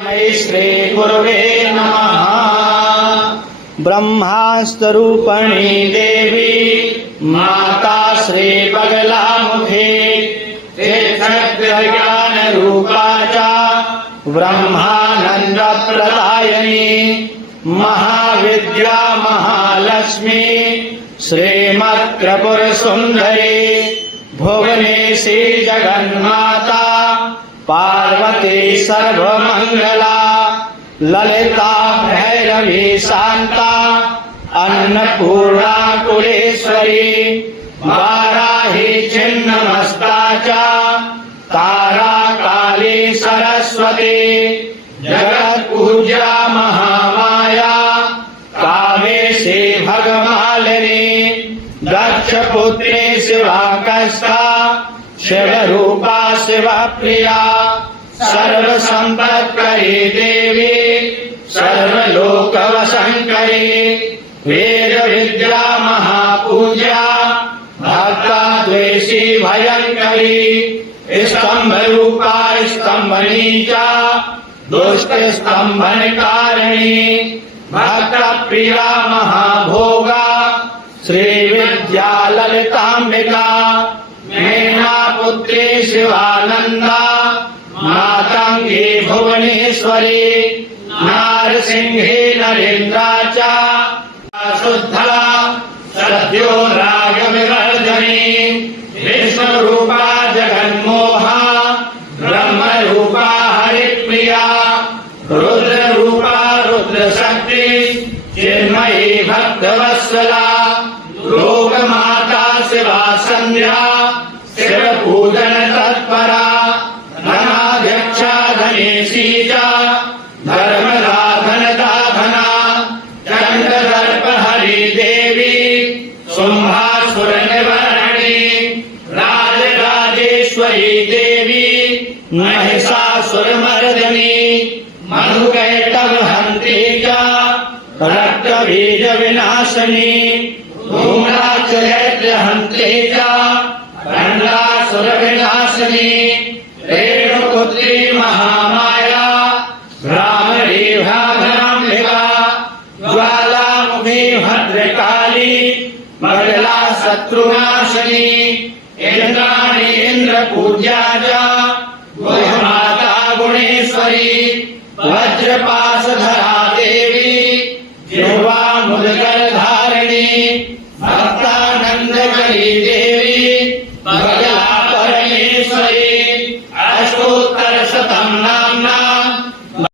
श्री गुरुवे नमः। ब्रह्मास्तरूपिणी देवी माता श्री बगलामुखी ज्ञान रूपा च ब्रह्मानंद प्रदायिनी महाविद्या महालक्ष्मी श्रीमत्त्रिपुर सुंदरी भुवनेशी जगन्माता पार्वती सर्वमंगला ललिता भैरवी शांता अन्नपूर्णा कुलेश्वरी वाराही छिन्नमस्ता च तारा काली सरस्वती जगत पूजा महामाया कामेशी भगमालिनी दक्ष पुत्री शिवाकस्था शिवरूपा शिवप्रिया सर्वसंपत्करी देवी सर्वलोकवशंकरी वेद विद्या महापूज्या भक्तद्वेषी भयंकरी स्तंभ रूपा स्तंभनी च दुष्ट स्तंभनकारिणी भक्त प्रिया महाभोगा श्री विद्या ललितांबिका मेना पुत्री शिवानंदा मातंगी भुवनेश्वरी नारसिंही नरेंद्रा च शुद्धा सद्यो रागविवर्धनी विष्णुरूपा जगन्मोहा ब्रह्मरूपा हरिप्रिया रुद्ररूपा रुद्रशक्ति चिन्मयी भक्तवत्सला लोकमाता शिवा संध्या शिव पूजन तत्परा धनाध्यक्षा धनेशी च धर्मराधन दाधना चंद्रदर्प हरि देवी शुंभासुर निवारणी राजराजेश्वरी देवी महिषासुर मर्दनी मधुकैटभ हंत्री च रक्तबीज विनाशिनी धूम्राचलैत्र हंत्री च भण्डासुर विनाशिनी रेणुपुत्री महामाया भ्रामरी भ्रामराम्बिका ज्वालामुखी भद्रकाली बगला शत्रुनाशिनी इंद्राणी इंद्रपूज्या च गुरुमाता गुणेश्वरी वज्रपाशधरा देवी जिह्वा मुद्गल धारिणी भक्तानंदकरी देवी